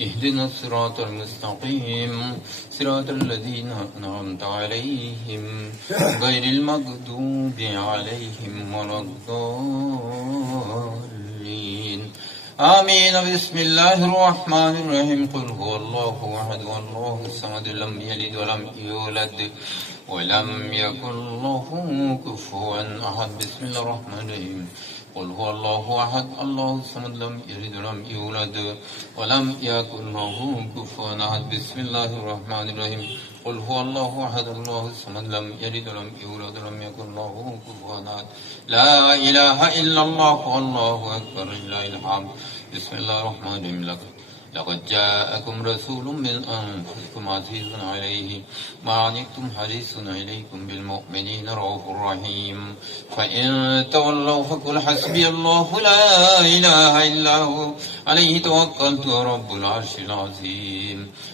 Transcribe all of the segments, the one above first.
اهدنا الصراط المستقيم. صراط الذين أنعمت عليهم. غير المغضوب عليهم ولا الضالين. آمين. بسم الله الرحمن الرحيم. قل هو الله أحد والله الصمد. لم يلد ولم يولد ولم يكن له كفوا أحد. بسم الله الرحمن الرحيم. قل هو الله أحد الله الصمد لم يلد ولم يولد ولم يكن له كفوا أحد بسم الله الرحمن الرحيم قل هو الله أحد الله الصمد لم يلد ولم يولد ولم يكن له كفوا أحد لا إله إلا الله والله أكبر لله الحمد بسم الله الرحمن الرحيم لك لقد جاءكم رسول من أنفسكم عزيز عليه. ما عنتم حريص عليكم بالمؤمنين رؤوف رحيم. فإن تولوا فقل حسبي الله لا إله إلا هو. عليه توكلت رب العرش العظيم.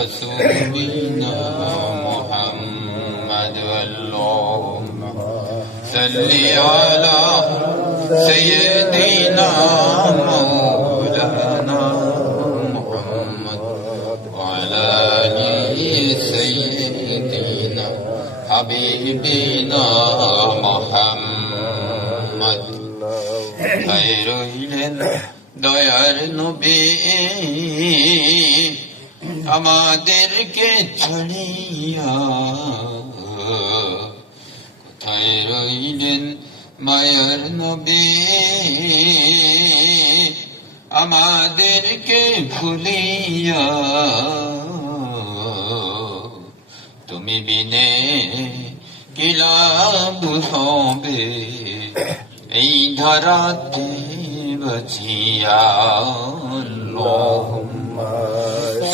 رسولنا محمد اللهم صل على سيدنا مولانا محمد وعلى آله سيدنا حبيبنا محمد خير ديار نبي. আমাদেরকে ছড়িয়া কোথায় রইলেন মায়ার নবী? আমাদেরকে ভুলিয়া তুমি বিনে কি লাভ হবে? এই ধরাতে বচিয়া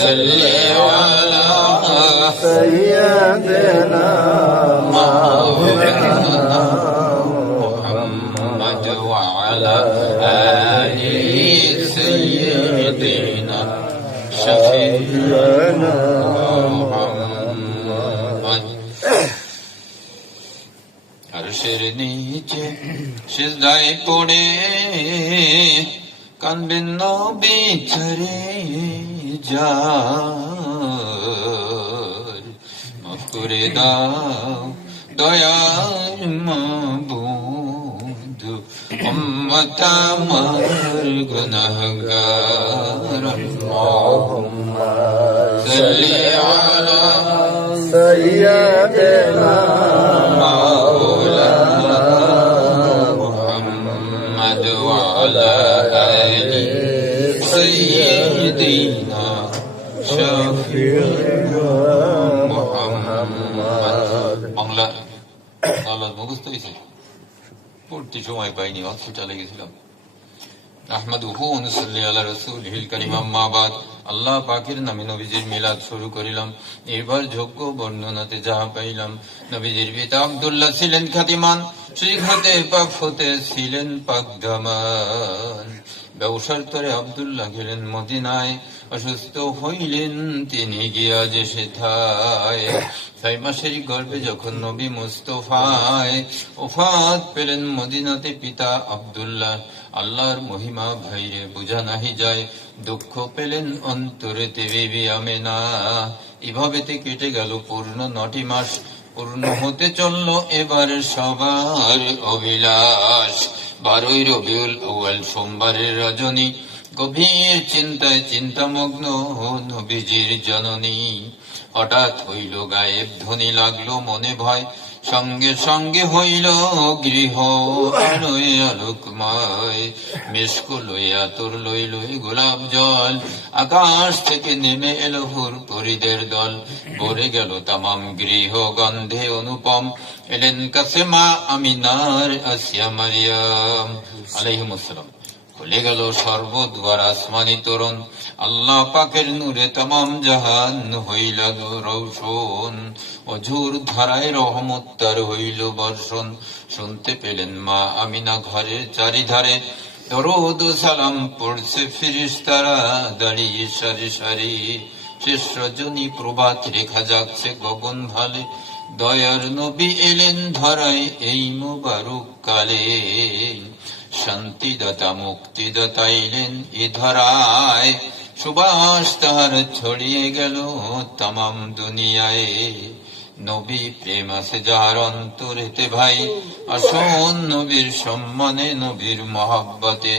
صل على سيدنا مولانا محمد وعلى آل سيدنا شفيعنا محمد আরশের নিচে সিজদায় পড়ে কানবেন নবী ছেড়ে যার মাফ করে দাও দয়ার মাবুদ উম্মত আমার গুনাহগার। সময় পাইনি হসপিটালে গেছিলাম। আহমদুহু অনুসল্লি আলা রসুলহিল কারিম, আম্মা বাদ। আল্লাহ পাকের নামে নবীজির মিলাদ শুরু করিলাম। নির্ভরযোগ্য বর্ণনাতে যাহা পাইলাম, নবীজির পিতা আব্দুল্লাহ ছিলেন খাতিমান ছিলেন ব্যবসার তরে আব্দুল্লাহ গেলেন মদিনায়। অসুস্থ হইলেন তিনি গিয়া যে সেথায়। ছয় মাসের গর্ভে যখন নবী মুস্তফায় ওফাত পেলেন, মদিনাতে পিতা আব্দুল্লাহ, আল্লাহর মহিমা ভাইরে বোঝা নাহি যায়। দুঃখ পেলেন অন্তরেতে বিবি আমেনা। এভাবেতে কেটে গেল পূর্ণ নটি মাস। পূর্ণ হতে চলল এবার সবার অভিলাষ। বারোই রবিউল আউয়াল সোমবারের রজনী। গভীর চিন্তায় চিন্তামগ্ন নবীজির জননী। হঠাৎ হইল গায়েব ধ্বনি লাগল মনে ভয়। সঙ্গে সঙ্গে হইল গৃহ আলোকময়। মিষ্ক লইয়া তোর লই লই গোলাপ জল। আকাশ থেকে নেমে এলো হুর পরিদের দল। ভরে গেল তামাম গৃহ গন্ধে অনুপম। এলেন কাছে মা আমিনার আসিয়া মারিয়াম। আলাইহিম আসসালাম। খুলে গেল সর্বদ্বার আসমানি তরুণ। আল্লাহ পাকের নূরে তমাম জাহান হইল রৌশন অঝুর ধারায় রহমত তার হইল বর্ষণ। শুনতে পেলেন মা আমিনা ঘরের চারিধারে। দরদ সালাম পড়ছে ফিরিস তারা দাঁড়িয়ে সারি সারি। শেষ রজনী প্রভাত রেখা যাচ্ছে গগন ভালে দয়ার নবী এলেন ধরায় এই মুবারক কালে। শান্তিদাতা মুক্তিদাতা এলেন এ ধরায় সুবাস তাহার ছড়িয়ে গেল তামাম দুনিয়ায়। নবী প্রেম আছে যাহার অন্তরেতে ভাই। আসন নবীর সম্মানে, নবীর মহাব্বতে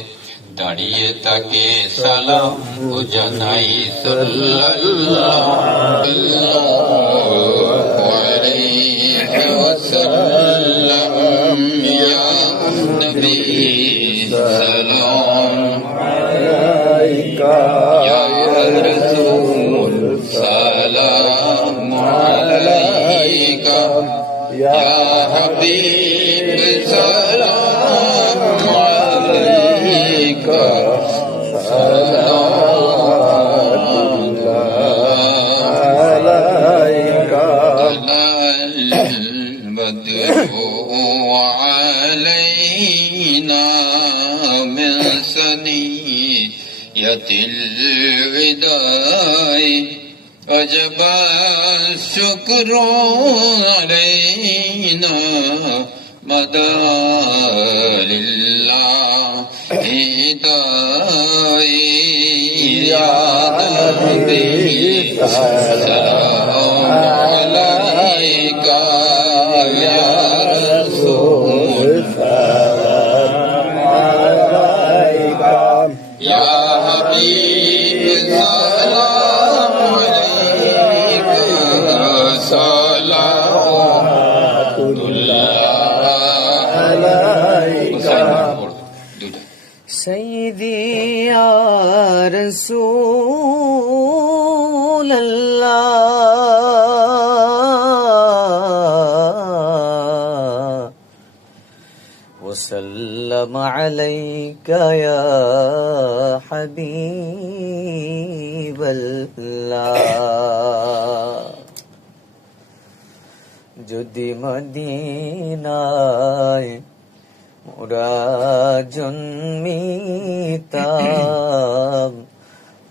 দাঁড়িয়ে তাকে সালাম ও জানাই। সাল্লাল্লাহু আলাইহি يا رسول سلام عليك يا حبيب سنية الوداع وجب الشكر علينا مدى لله داعي يا نبي سلام عليك يا حبيب الله যদি মদিনায় মোরা জন্মিতাম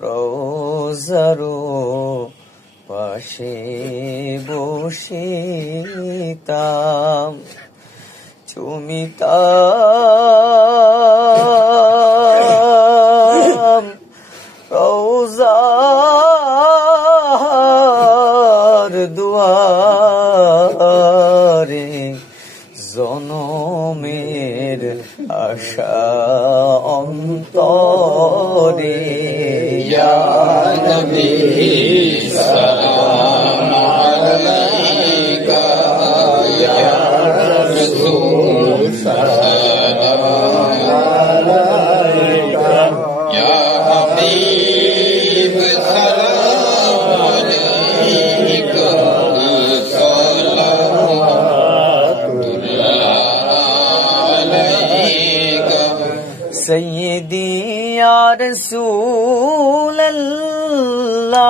রোজারো পাশে বসিতাম চুমিতাম রোজার দুয়ারে জনমের আশা অন্তরে। يا يا رسول الله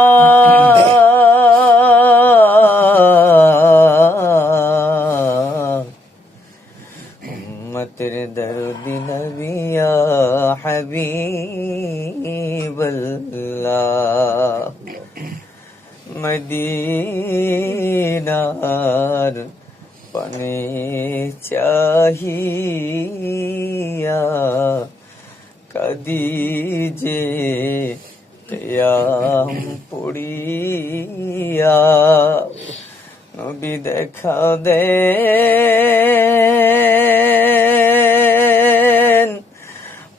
উম্মতের দর্দি নবিয়া হাবিবাল্লাহ মদিনার পানে চাহিয়া কদিজে কিয়াম পড়িয়া নবী দেখা দে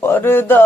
পর্দা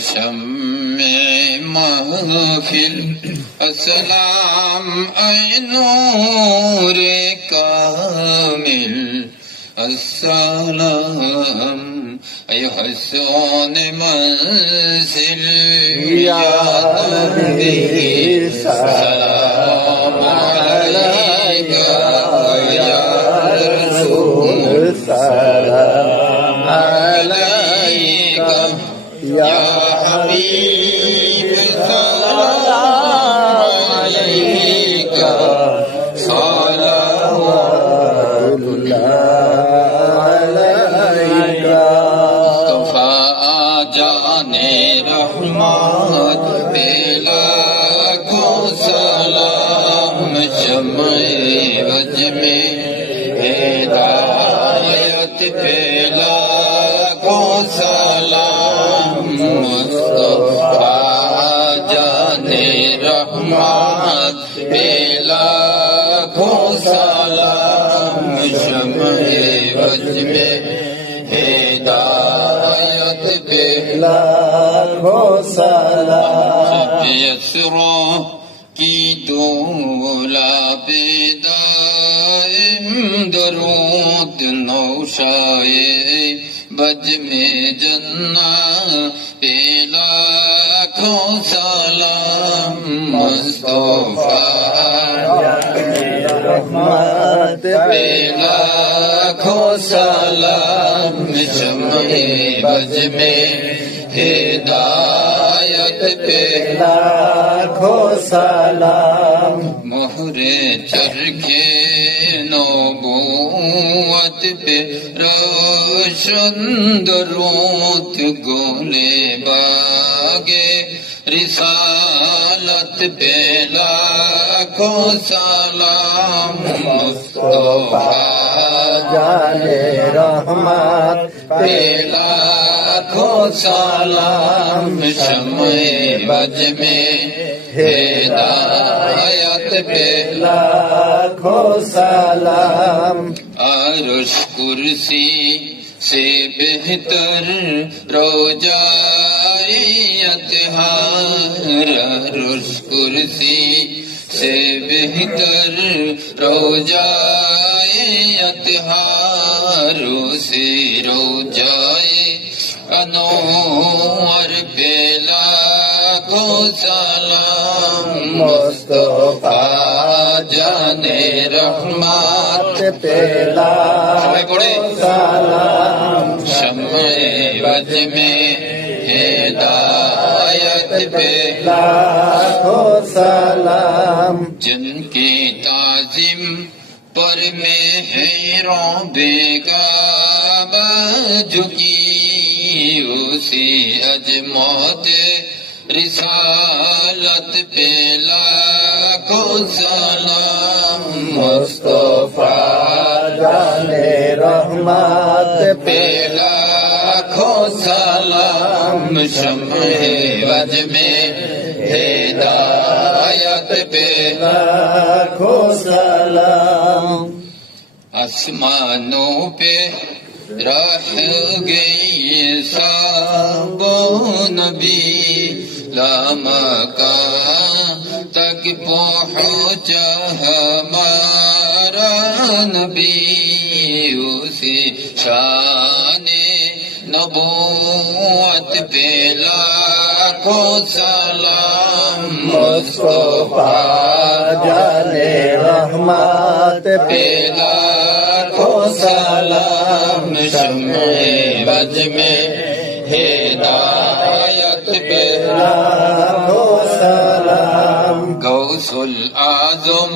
شمع ما في الأسلام أي نور كامل السلام أي حسن منزل يا نبي سلام हिदायत बेला को सलाम मुस्तफा जाने रहमत बेला को सलाम शमे वज में हिदायत बेला लाखों सलाम यसरो की दोला बेदाइम दरूद नौशाए बज में जन्ना पेला खो सलाम मुस्तफा रहमत पेला खो सलाम शमे बज में हिदायत पे लाखों सलाम मोहरे चरखे পথ পে সুন্দর রোত গোলে বাগে। রিসালত পে লাখো সালাম মুস্তফা জালে রহমত। পে লাখো সালাম সময় বজ হেদায়ত পে লাখো সালাম عرش کرسی سے بہتر روجہ اتہار عرش کرسی سے بہتر روجہ اتہاروں سے رو جائے انور بیلا کو سلام مصطفیٰ जाने रहमत पेला সবাই পড়ে सलाम शमे वज में हिदायत पे लाखों सलाम जिनकी ताजिम पर में हैरों बेगाबा झुकी उसी अजमौत रिसालत पे سلام مصطفیٰ جان رحمت پہ لاکھوں سلام شمع وج میں ہدایت پہ لاکھوں سلام آسمانوں پہ رہ گئی صاحب نبی لامہ کا पहुँचा हमारा नबी उसी शान नबूवत पे लाखों सलाम मुस्तफा जाने रहमत पेला को सलाम शमे बज में हिदायत पेला लाखों सलाम गौसुल আজম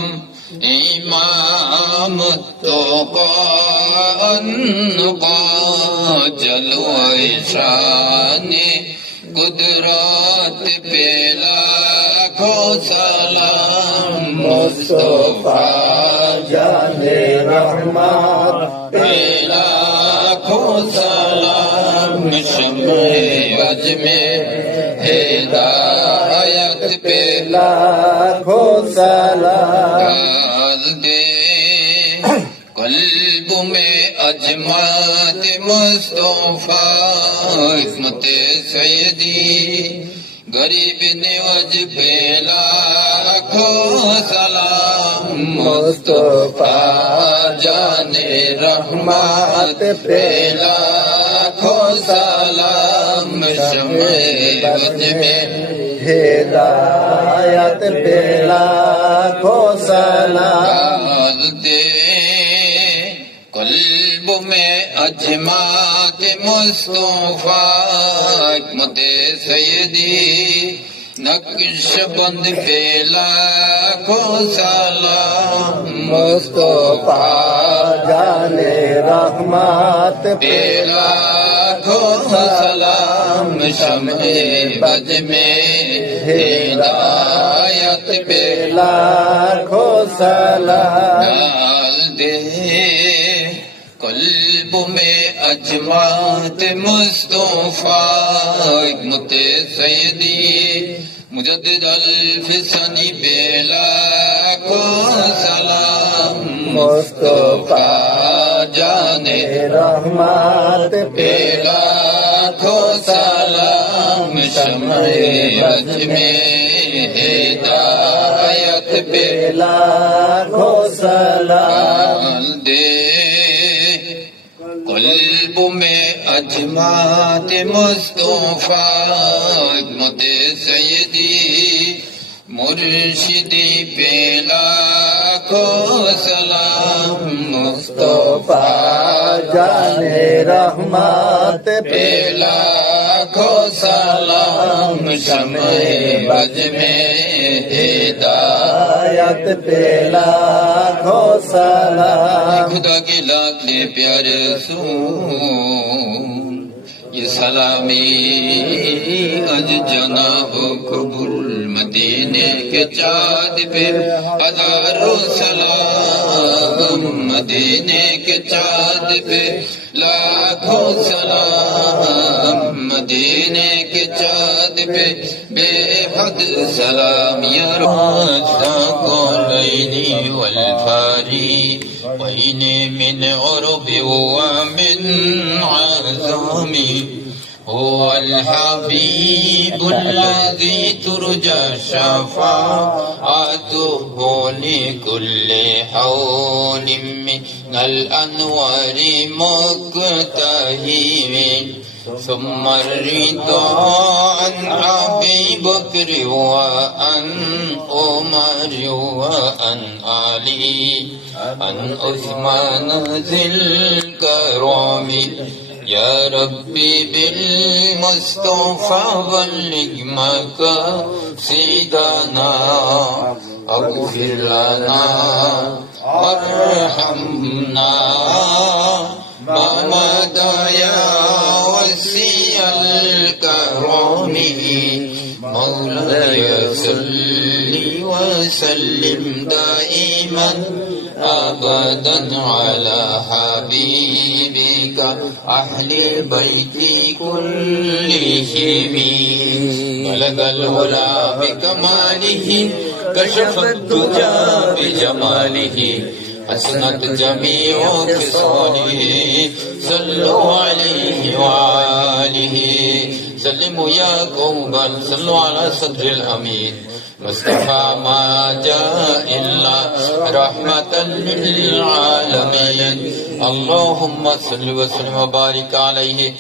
ইমাম তো জলওয়ায় শানে কুদরত পেলা খো সালাম মুস্তফা জানে রহমান পেলা খো لاکھوں سلام ڈال قلب میں اجمات مصطفیٰ عصمت سیدی غریب نوج پھیلا کھو سلام مصطفیٰ جان رحمت پھیلا ہدایت پیلا کو سلام دے قلب میں اجمات مصطفیٰ حکمت سیدی نقش بند پیلا کو سلام مصطفیٰ جانے رحمت پیلا, پیلا लाखों सलाम शमे बज में हिदायत पे लाखो सलाम डाल दे कल्ब में अजमात मुस्तफा हिकमत सैदी मुजद्दिद अल्फसनी बेला को सलाम मुस्तफा जाने रहमत बेला को सलाम शमे बज में हिदायत पे लाखो सलाम डाल दे कल्ब में अजमात मुस्तफा हिकमत सैदी मुर्शिदी पे लाखो सलाम मुस्तफा जाने रहमत पे लाखो सलाम शमे बज में हिदायत आयत पे लाखो सलाम खुदा के लाखले प्यारे रसूल ये सलामी अज जना हो कबूल मदीने के चाँद पे हजारों सलाम مدینے کے چاند پہ لاکھوں سلام مدینے کے چاند پہ بے حد سلام یا رزاق الليل والفاري وإن من عرب ومن عزامي هو الحبيب الذي ترجى شفاعته لكل حول من الأنوار مكتهب ثم الرضا عن أبي بكر وعن عمر وعن علي. عن عثمان ذي الكرام. يا ربي بالمصطفى بلغ مقاصدنا أغفر لنا وارحمنا ما مدى يا وسيع الكرم مولاي صل وسلم دائما ابدا على حبيبك اهل البيت كلهم. بلغ العلا بكماله، كشف الدجى بجماله. حسنت جميع خصاله، صلوا عليه وآله. سلموا يا قوم بل صلوا على صدر الأمين. مصطفى ما جاء إلا رحمة للعالمين. اللهم صل وسلم وبارك عليه.